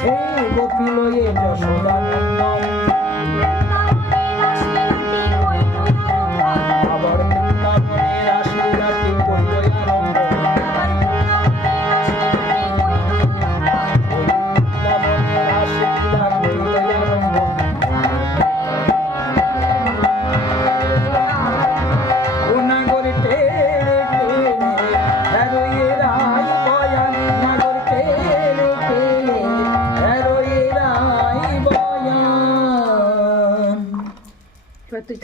Eh, 毕了业，叫什么